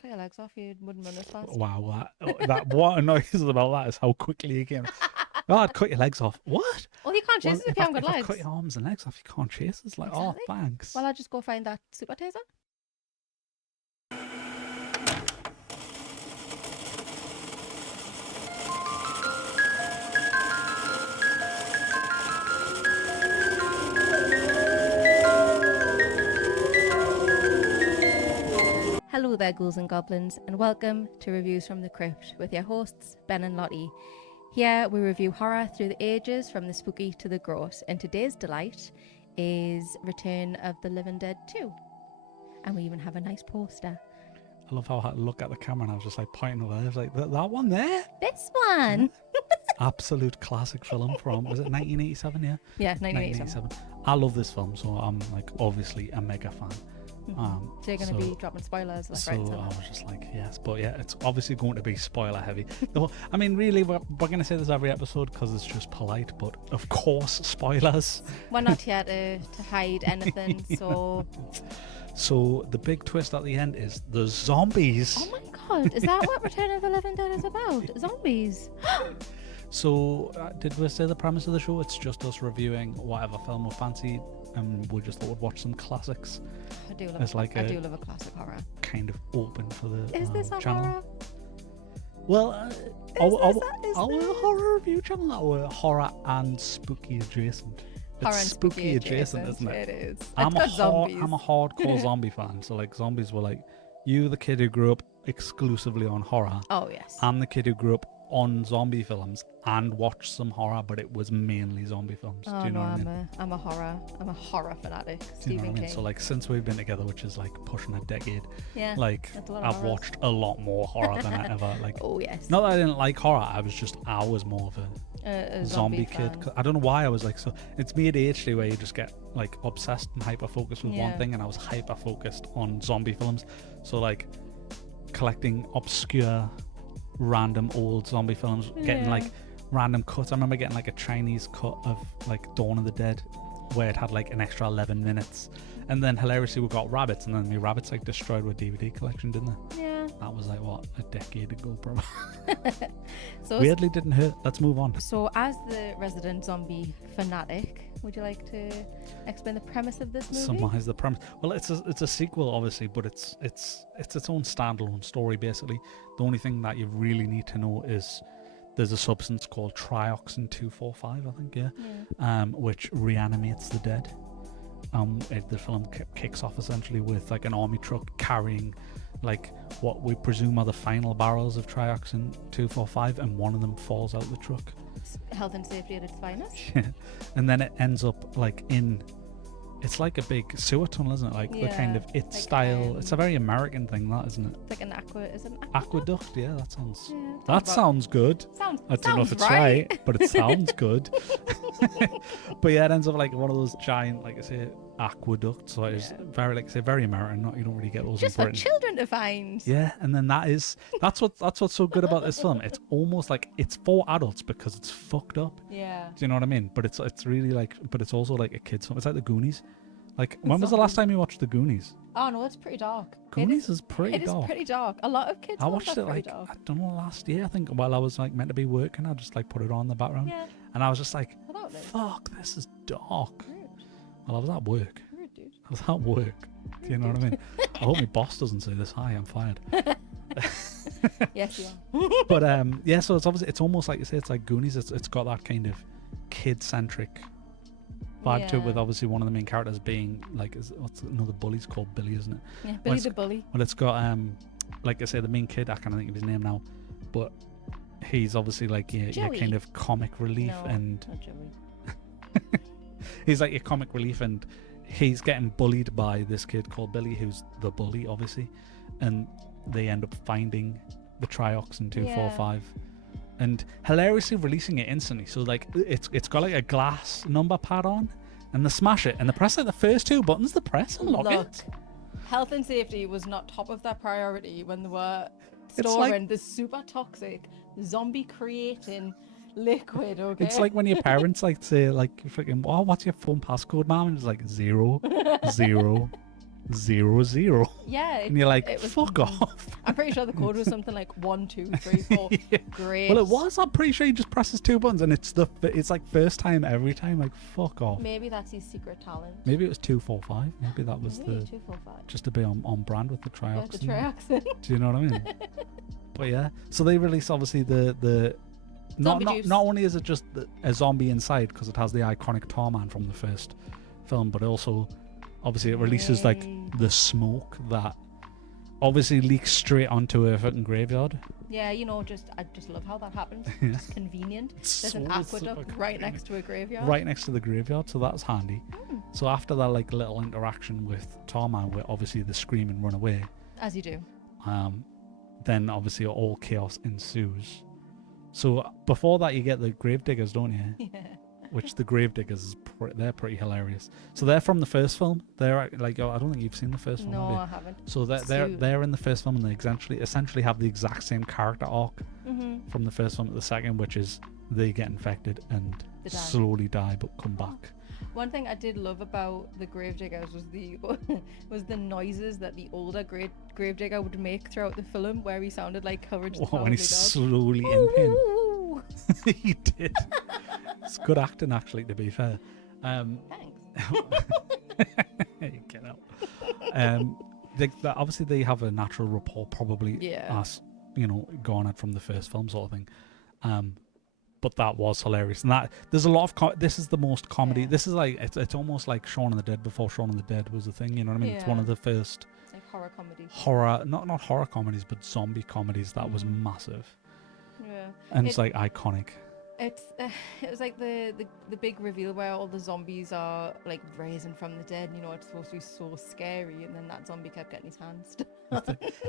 cut your legs off. You wouldn't run as fast. Wow, that what annoys us about that is how quickly you came. Oh, I'd cut your legs off. What? Well, you can't chase us if you haven't got if I legs. cut your arms and legs off, you can't chase us. Like, Exactly. oh, thanks. Well, I'll just go find that super taser. Hello there, ghouls and goblins, and welcome to Reviews from the Crypt with your hosts, Ben and Lottie. Here we review horror through the ages, from the spooky to the gross, and today's delight is Return of the Living Dead 2. And we even have a nice poster. I love how I look at the camera and I was just like pointing over there. I was like, that one there? This one! Absolute classic film from, was it 1987? Yeah? Yeah, 1987. I love this film, so I'm like obviously a mega fan. So you're going to be dropping spoilers left, so right, and I centre. was just like, yes, but yeah, it's obviously going to be spoiler heavy. I mean, really, we're going to say this every episode because it's just polite, but of course, spoilers. We're not here to hide anything, so... So the big twist at the end is the zombies. Oh my god, is that what Return of the Living Dead is about? Zombies? So did we say the premise of the show? It's just us reviewing whatever film we fancy, and we just thought we'd watch some classics. I do love I do love a classic horror. Kind of open for the Is this a channel. horror? Well, Is our this- horror review channel, our horror and spooky adjacent. Horror It's and spooky adjacent, isn't It it? is. I'm It's got zombies. I'm a hardcore zombie fan. So like zombies were like, you the kid who grew up exclusively on horror. Oh, yes. I'm the kid who grew up on zombie films and watched some horror, but it was mainly zombie films. Oh, Do you know no, what I mean? I'm a horror fanatic. Do you know Stephen what I mean? King. So like since we've been together, which is like pushing a decade, Yeah. like that's a lot of I've horrors. watched a lot more horror than I ever like. Oh, yes. Not that I didn't like horror, I was more of A zombie kid. fan. 'Cause I don't know why I was like, so it's me ADHD where you just get like obsessed and hyper focused with one Yeah. thing, and I was hyper focused on zombie films. So like collecting obscure random old zombie films, getting Yeah. like random cuts. I remember getting like a Chinese cut of like Dawn of the Dead where it had like an extra 11 minutes, and then hilariously we got rabbits, and then my rabbits like destroyed our DVD collection, didn't they? Yeah. That was like what, a decade ago probably. So, Weirdly didn't hurt. Let's move on. so as the resident zombie fanatic, would you like to explain the premise of this movie? Summarize the premise. Well, it's a sequel, obviously, but it's its own standalone story. Basically, the only thing that you really need to know is there's a substance called trioxin 245, I think, Yeah. which reanimates the dead. The film kicks off essentially with like an army truck carrying like what we presume are the final barrels of trioxin 245, and one of them falls out the truck. Health and safety at its finest. And then it ends up like it's like a big sewer tunnel, isn't it? Like the kind of like, style. It's a very American thing, that, isn't it? It's like an is it an Aqueduct, yeah, that sounds. Yeah, That sounds good. Sounds. I don't know if sounds it's right, but it sounds good. But yeah, it ends up like one of those giant, like I say, aqueducts. So it's very, like I say, very American. You don't really get those Just in for Britain. children to find. Yeah, and then that's what's so good about this film. It's almost like it's for adults because it's fucked up. Yeah. Do you know what I mean? But it's really like, but it's also like a kid's film. It's like the Goonies. Like, when was the last time you watched the Goonies? Oh no, it's pretty dark. Goonies is pretty It is dark. pretty dark. A lot of kids. I watched it like dark. I don't know, last year I think, while I was like meant to be working. I just like put it on in the background, Yeah. and I was just like, About it. "Fuck, this is dark." Rude. Well, I was at work. Rude, dude. I was at work. Do you know what I mean? I hope my boss doesn't say this. Hi, I'm fired. Yes, you are. But yeah. So it's almost like you say. It's like Goonies. It's got that kind of kid-centric vibe to it, Yeah. with obviously one of the main characters being like, what's another bully's called Billy, isn't it? Yeah, Well, Billy it's- the Bully. Well, it's got like I say, the main kid. I can't think of his name now, but he's obviously like your Joey. kind of comic relief, No, and not Joey. he's like your comic relief, and he's getting bullied by this kid called Billy, who's the bully, obviously, and they end up finding the trioxin 245. And hilariously releasing it instantly. So like it's got like a glass number pad on, and they smash it, and they press like the first two buttons to press and lock it. Health and safety was not top of their priority when they were It's storing the super toxic zombie creating liquid. Okay, It's like when your parents like say like freaking, oh, what's your phone passcode, mom? And it's like 0 0 000. Yeah. And you're like, it was, fuck off. I'm pretty sure the code was something like 1, 2, 3, 4. Yeah. Great. Well, it was. I'm pretty sure he just presses 2 buttons and it's like first time every time. Like, fuck off. Maybe that's his secret talent. Maybe it was 245. Maybe that was Maybe the 245. just to be on brand with the Yeah, trioxin. the trioxin. Do you know what I mean? But yeah, so they release obviously the not only is it just a zombie inside because it has the iconic tar man from the first film, but also obviously it releases like the smoke that obviously leaks straight onto a fucking graveyard. Yeah, you know, I just love how that happens. Yeah. It's convenient. There's an So aqueduct right next to a graveyard. Right next to the graveyard, so that's handy. So after that like little interaction with Tarman where obviously they scream and run away, As you do. then obviously all chaos ensues. So before that you get the gravediggers, don't you? Yeah. Which the gravediggers, they're pretty hilarious. So they're from the first film. They're like, I don't think you've seen the first film. No, have you? I haven't. So they're in the first film, and they essentially have the exact same character arc from the first film to the second, which is they get infected and They die. slowly die but come back. One thing I did love about the gravediggers was the noises that the older gravedigger would make throughout the film, where he sounded like Courage the When Cowardly he's Dog. slowly Woo, in pain. woo, woo. He did. It's good acting, actually, to be fair. Thanks. You get out. Obviously, they have a natural rapport, probably, Yeah. as garnered from the first film, sort of thing. But that was hilarious, and that there's a lot of this is the most comedy. Yeah. This is like it's almost like Shaun of the Dead before Shaun of the Dead was a thing. You know what I mean? It's one Yeah. of the first Like horror comedy. not horror comedies, but zombie comedies that was massive, Yeah. and it's like iconic. It was like the big reveal where all the zombies are like raising from the dead. You know, it's supposed to be so scary, and then that zombie kept getting his hands.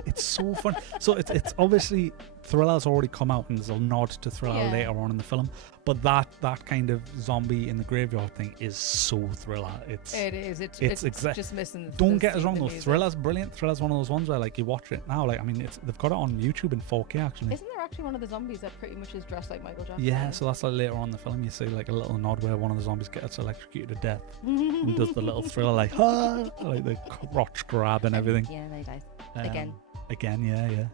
It's so fun. So it's obviously Thriller's already come out, and there's a nod to Thriller Yeah. later on in the film. But that kind of zombie in the graveyard thing is so Thriller. It is. It's just missing. Don't get us wrong though. music. Thriller's brilliant. Thriller's one of those ones where like you watch it now. Like I mean, they've got it on YouTube in 4K actually. Isn't there actually one of the zombies that pretty much is dressed like Michael Jackson? Yeah, so that's like later on in the film you see like a little nod where one of the zombies gets electrocuted to death and does the little Thriller like like the crotch grab and everything. Yeah, and then he dies Again,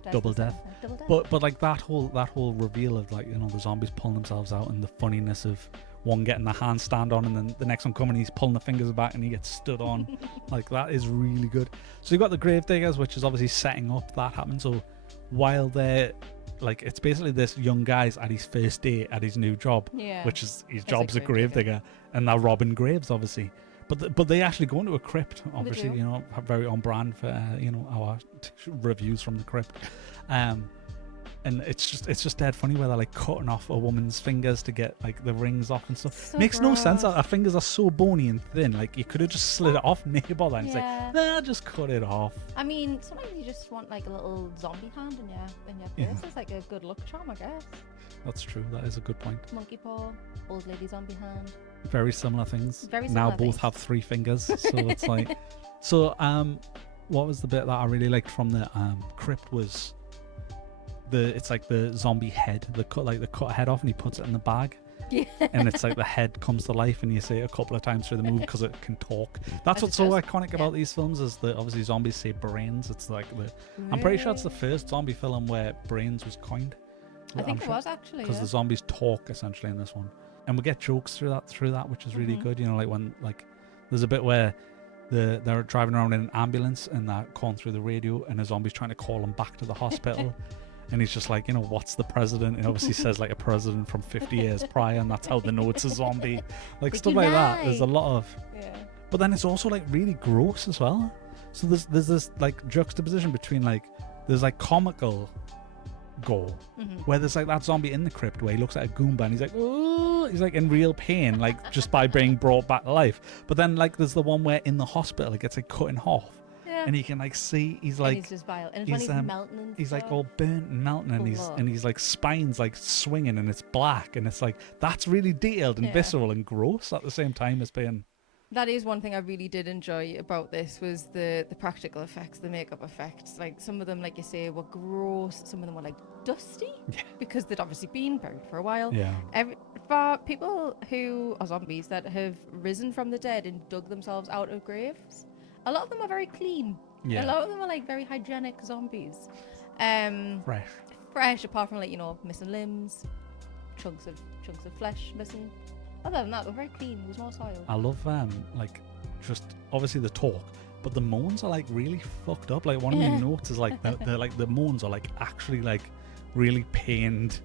Dies double himself. death. Double death. But like that whole reveal of like the zombies pulling themselves out and the funniness of one getting the handstand on and then the next one coming, he's pulling the fingers back and he gets stood on. Like that is really good. So you've got the gravediggers, which is obviously setting up that happens. So while they're like, it's basically this young guy's at his first day at his new job, Yeah. which is his As a job's a gravedigger, and they're robbing graves obviously. But they actually go into a crypt, obviously, do. very on brand for our reviews from the crypt. And it's just dead funny where they're like cutting off a woman's fingers to get like the rings off and stuff. So Makes no sense. gross. Her fingers are so bony and thin. Like you could have just slid it off, neighbor. And it's Yeah. like, nah, just cut it off. I mean, sometimes you just want like a little zombie hand in your Yeah. face. It's like a good luck charm, I guess. That's true. That is a good point. Monkey paw, old lady zombie hand. Very similar things. Very now similar both things. have 3 fingers, so it's like. So what was the bit that I really liked from the crypt was it's like the zombie head, the cut head off and he puts it in the bag. Yeah. And it's like the head comes to life and you see it a couple of times through the movie because it can talk. That's As what's it so does. iconic about these films is that obviously zombies say brains. It's like I'm pretty sure it's the first zombie film where brains was coined. I think it was actually. Because Yeah. the zombies talk essentially in this one, and we get jokes through that, which is really Mhm. good. Like when there's a bit where they're driving around in an ambulance and they're calling through the radio, and a zombie's trying to call them back to the hospital. And he's just like, what's the president? And obviously says like a president from 50 years prior, and that's how they know it's a zombie. Like Did stuff you like that. lie? There's a lot of, Yeah. but then it's also like really gross as well. So there's this like juxtaposition between like there's like comical gore Mhm. where there's like that zombie in the crypt where he looks at a Goomba and he's like, oh, he's like in real pain, like just by being brought back to life. But then like there's the one where in the hospital it gets like cut in half, Yeah. and you can like see he's And like he's just vile. And it's when he's, he's melting and he's like stuff. all burnt and melting, and Blood. he's like spine's like swinging and it's black, and it's like that's really detailed and Yeah. visceral and gross at the same time as being. That is one thing I really did enjoy about this was the practical effects, the makeup effects. Like some of them, like you say, were gross. Some of them were like dusty Yeah. because they'd obviously been buried for a while. Yeah. For people who are zombies that have risen from the dead and dug themselves out of graves, a lot of them are very clean. Yeah. A lot of them are like very hygienic zombies. Fresh. Fresh, apart from like, you know, missing limbs, chunks of flesh missing. Other than that, they're very clean. There's no soil. I love like just obviously the talk, but the moans are like really fucked up. Like one of my notes is like they're like the moans are like actually like really pained.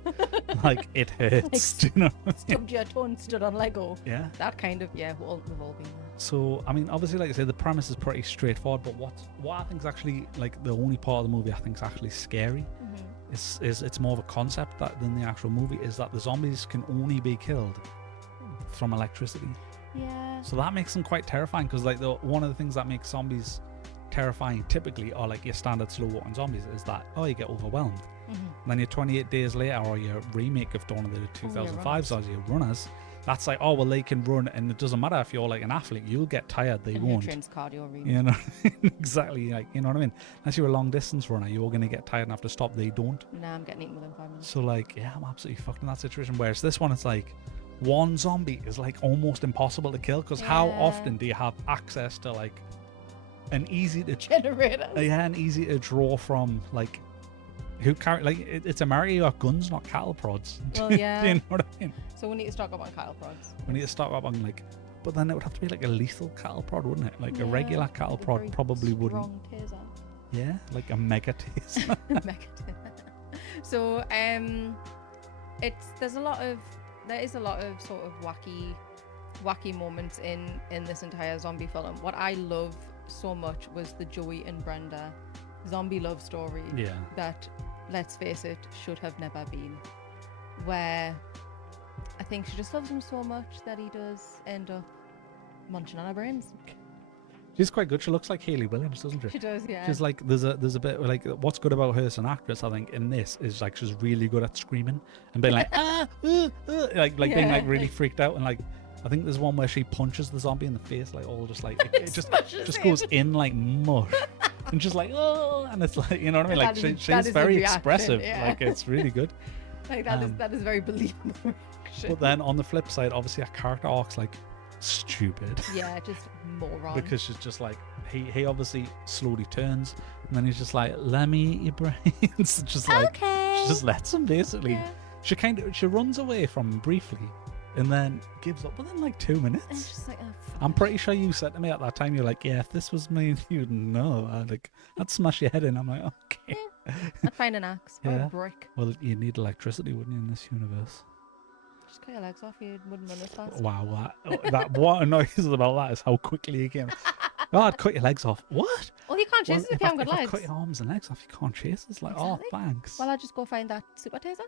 Like it hurts. Like, you know? Stubbed your toe and stood on Lego. Yeah. That kind of, yeah, we've all been there. So I mean, obviously, like I say, the premise is pretty straightforward. But what I think is actually like the only part of the movie I think is actually scary. Is it's more of a concept than the actual movie. Is that the zombies can only be killed from electricity. Yeah. So that makes them quite terrifying because like one of the things that makes zombies terrifying typically are like your standard slow walking zombies is that you get overwhelmed. And then your 28 Days Later or your remake of Dawn of the 2005s or your runners, that's like, oh well, they can run and it doesn't matter if you're like an athlete, you'll get tired, they won't. Cardio, really. You know, exactly, like, you know what I mean? Unless you're a long distance runner, you're going to get tired and have to stop, they don't. Nah, I'm getting eaten within 5 minutes. So like, yeah, I'm absolutely fucked in that situation. Whereas this one, it's like one zombie is like almost impossible to kill because how often do you have access to like an easy to generator? Yeah, an easy to draw from like who carry like it's America, you got guns, not cattle prods. Well, yeah. You know what I mean? So we need to stock up on cattle prods. We need to stock up on like, but then it would have to be like a lethal cattle prod, wouldn't it? Like a regular cattle prod probably wouldn't. Strong taser. Yeah, like a mega taser. Mega taser. So there is a lot of sort of wacky moments in this entire zombie film. What I love so much was the Joey and Brenda zombie love story. Yeah. That, let's face it, should have never been. Where I think she just loves him so much that he does end up munching on her brains. She's quite good. She looks like Hayley Williams, doesn't she? She does, yeah. She's like there's a bit like what's good about her as an actress, I think, in this is like she's really good at screaming and being like like being like really freaked out, and like I think there's one where she punches the zombie in the face, like all just like it just goes in like mush. And just like, oh, and it's like, you know what I mean? Like she's very expressive. Yeah. Like it's really good. Like that is very believable reaction. But then on the flip side, obviously her character arc's like stupid. Yeah, just moron. Because she's just like he obviously slowly turns and then he's just like, let me eat your brains. Just like she just lets him basically. Yeah. She runs away from him briefly and then gives up within like 2 minutes. And it's just like, oh, I'm pretty sure you said to me at that time, you're like, yeah, if this was me, you'd know. I'd smash your head in. I'm like, okay. I'd find an axe or a brick. Well, you need electricity, wouldn't you, in this universe? Just cut your legs off, you wouldn't run as fast. Wow, what annoys us about that is how quickly you came. Oh, I'd cut your legs off. What? Well, you can't chase us if you haven't got legs. If I cut your arms and legs off, you can't chase us. Like, exactly. Oh, thanks. Well, I'll just go find that super taser.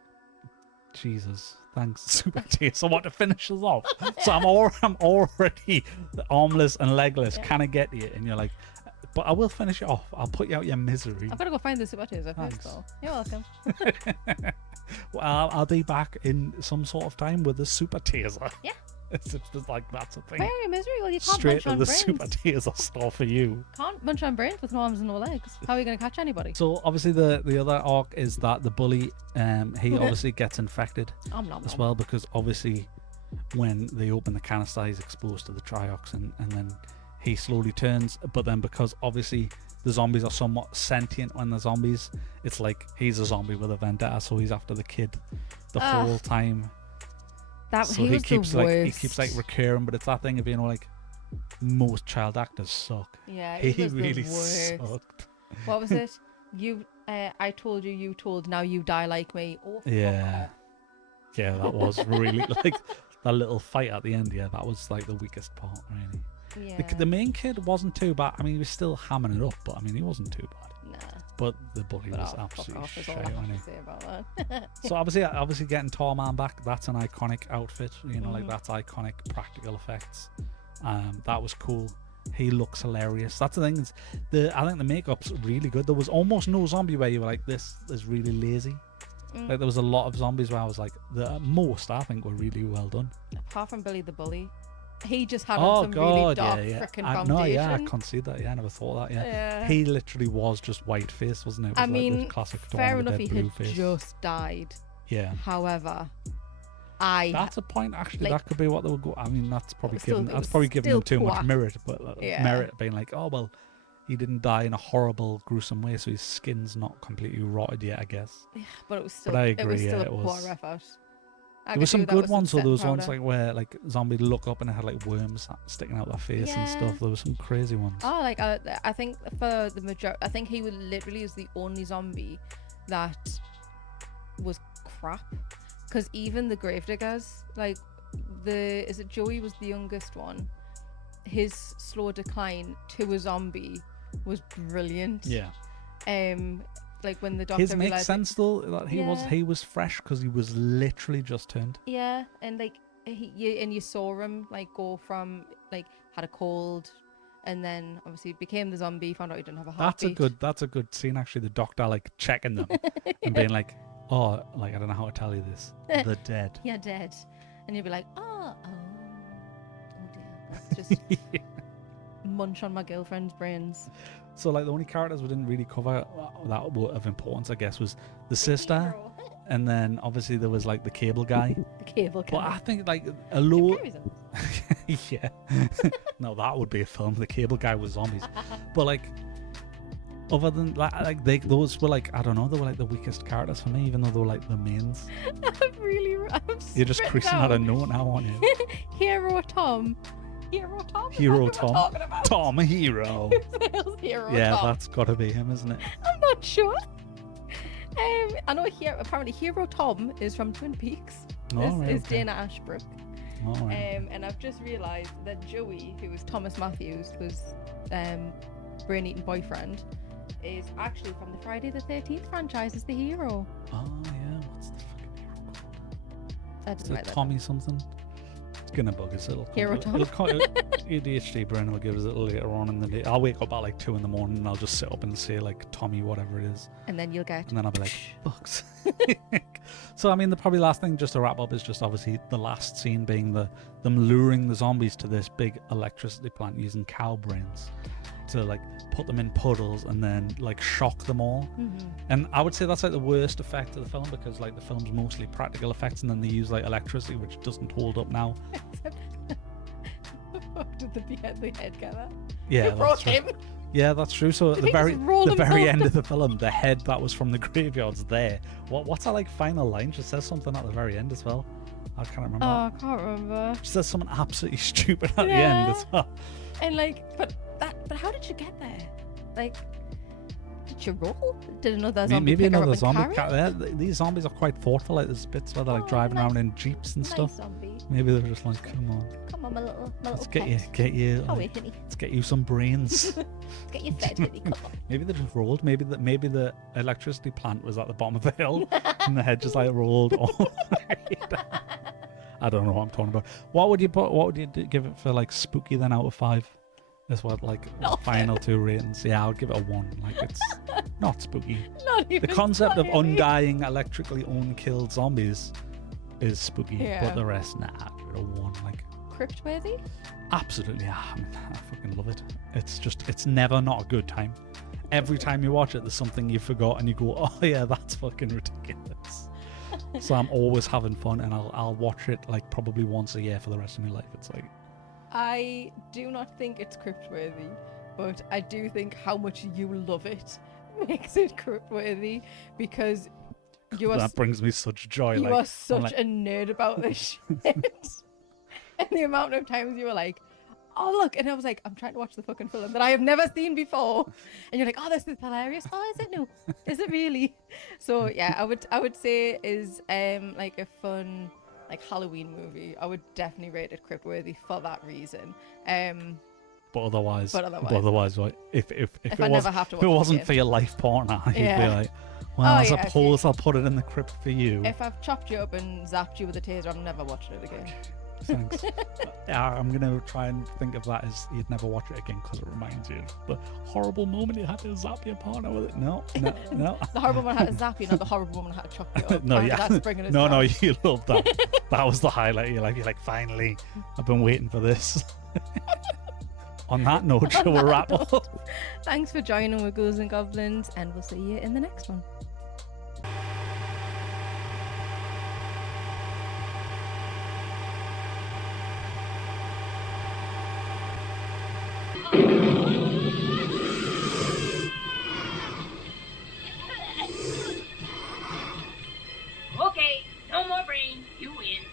Jesus, thanks, super taste. I want to finish us off. So I'm already armless and legless. Yeah. Can I get to you? And you're like, but I will finish it off. I'll put you out your misery. I've got to go find the super taser first, though. You're welcome. Well, I'll be back in some sort of time with the super taser. Yeah. It's just like that's a thing. Why are you misery? Well, you can't straight munch on to the brains. super taser store for you. Can't munch on brains with no arms and no legs. How are you going to catch anybody? So obviously the other arc is that the bully, he obviously gets infected as well, because obviously when they open the canister, he's exposed to the triox, and then he slowly turns. But then because obviously the zombies are somewhat sentient when they're zombies, it's like he's a zombie with a vendetta, so he's after the kid the whole time. So he keeps like recurring, but it's that thing of, you know, like most child actors suck. Yeah, he really sucked. What was it? I told you, you told, now you die like me. Oh, yeah, that was really like that little fight at the end. Yeah, that was like the weakest part, really. Yeah. The main kid wasn't too bad. I mean, he was still hamming it up, but I mean, he wasn't too bad. Nah. But the bully was absolutely shit. All I have to say about that. So obviously getting Tall Man back, that's an iconic outfit. You know, like that's iconic practical effects. That was cool. He looks hilarious. That's the thing. I think the makeup's really good. There was almost no zombie where you were like, this is really lazy. Like there was a lot of zombies where I was like, most I think were really well done. Apart from Billy the Bully. He just had on some really dark freaking foundation. No, yeah, I can't see that. Yeah, I never thought that. Yeah. He literally was just white face, wasn't it? It was I mean, the classic fair enough, he had face. just died. Yeah. However, That's a point, actually. like- that could be what they would go. I mean, that's probably Still- giving it that's was probably giving still them too much poor. merit, but Yeah. merit being like, oh well, he didn't die in a horrible, gruesome way, so his skin's not completely rotted yet, I guess. But it was still. But I It was agree, still yeah, a it poor was. effort. There were some good ones, so there was ones powder. like where like zombies look up and it had like worms sticking out their face and Yeah. stuff. There were some crazy ones. Oh, like I think for the majority, I think he was literally the only zombie that was crap. Because even the gravediggers, like is it Joey was the youngest one? His slow decline to a zombie was brilliant. Yeah. Like when the doctor His makes realized, sense though. That Yeah. he was fresh because he was literally just turned. Yeah, and like you saw him like go from like had a cold, and then obviously became the zombie. Found out he didn't have a heartbeat. That's a good scene actually. The doctor like checking them and being like, oh, like I don't know how to tell you this. They're dead. You're dead, and you'd be like, oh dear, that's just munch on my girlfriend's brains. So like the only characters we didn't really cover that were of importance, I guess, was the sister, and then obviously there was like the cable guy. The cable But I guy. think like a low, Carries him. yeah. No, that would be a film. The cable guy was zombies, but like. Other than those were like, I don't know, they were like the weakest characters for me, even though they were like the mains. I'm You're just creasing out a note now, aren't you? Hero Tom. Hero Tom. Is Hero that who we're Tom. talking about? Tom Hero. Who the hell's Hero Yeah, Tom? that's got to be him, isn't it? I'm not sure. I know apparently Hero Tom is from Twin Peaks. Oh, right, is okay. Dana Ashbrook. All right. And I've just realised that Joey, who was Thomas Matthews, was Brain Eating Boyfriend, is actually from the Friday the 13th franchise as the hero. Oh yeah, what's the fucking hero called? That Is doesn't it matter. Tommy something? It's gonna bug us. It'll come. Hero It'll come. ADHD brain will give us it later on in the day. I'll wake up at like 2 a.m. and I'll just sit up and say like Tommy whatever it is, And then you'll get. and then I'll be like bugs. So I mean, the probably last thing just to wrap up is just obviously the last scene being them luring the zombies to this big electricity plant using cow brains to like put them in puddles and then like shock them all. And I would say that's like the worst effect of the film, because like the film's mostly practical effects and then they use like electricity, which doesn't hold up now. Did the head get that? Yeah, Who brought that's true. him? Yeah, that's true. So at Did the he just very roll the very himself end of the film, the head that was from the graveyard's there. What's that like final line? She says something at the very end as well. I can't remember. Oh, I can't remember. She says something absolutely stupid at the Yeah. end as well. And like, but how did you get there? Like, did you roll? Did another zombie Maybe pick her up another and zombie. carry her? These zombies are quite thoughtful. Like there's bits where they're like Oh, driving nice- around in jeeps and Nice stuff. zombie. Maybe they're just like, come on, Come on, my little let's pet. get you, Come like, here, honey. let's get you some brains. Let's get you fed, honey. Come on. Maybe they just rolled. Maybe the electricity plant was at the bottom of a hill, and the head just like rolled all the way down. I don't know what I'm talking about. What would you give it for like spooky then out of 5? That's what like Nothing. final 2 ratings. Yeah, I'll give it a 1. Like it's not spooky. Not The even concept of funny. undying, electrically unkilled zombies is spooky, Yeah. but the rest, nah, I'll give it a 1. Like Crypt-worthy? absolutely, I fucking love it. It's never not a good time. Every time you watch it, there's something you forgot, and you go, oh yeah, that's fucking ridiculous. So I'm always having fun, and I'll watch it like probably once a year for the rest of my life. It's like, I do not think it's crypt-worthy, but I do think how much you love it makes it crypt-worthy, because you are that brings me such joy. you like, are I'm such like, a nerd about this shit. And the amount of times you were like, oh look, and I was like, I'm trying to watch the fucking film that I have never seen before, and you're like, oh, this is hilarious. Oh, is it? No, is it really? So yeah, I would say is like a fun like Halloween movie. I would definitely rate it crypt-worthy for that reason. but otherwise, right? If If it I was, never have to if it watch it wasn't again. for your life partner, you'd be Yeah. like, well, Oh, I yeah, okay. suppose I'll put it in the crypt for you. If I've chopped you up and zapped you with a taser, I'm never watching it again. Thanks. I'm gonna try and think of that as you'd never watch it again because it reminds you of the horrible moment you had to zap your partner with it. No. The horrible one had to zap you, not the horrible woman had to chop you up. No, Apparently yeah. that's bringing us No, down. you love that. That was the highlight. You're like, finally, I've been waiting for this. On that note, shall we wrap up? Thanks for joining with Ghouls and Goblins, and we'll see you in the next one. Okay, no more brain. You win.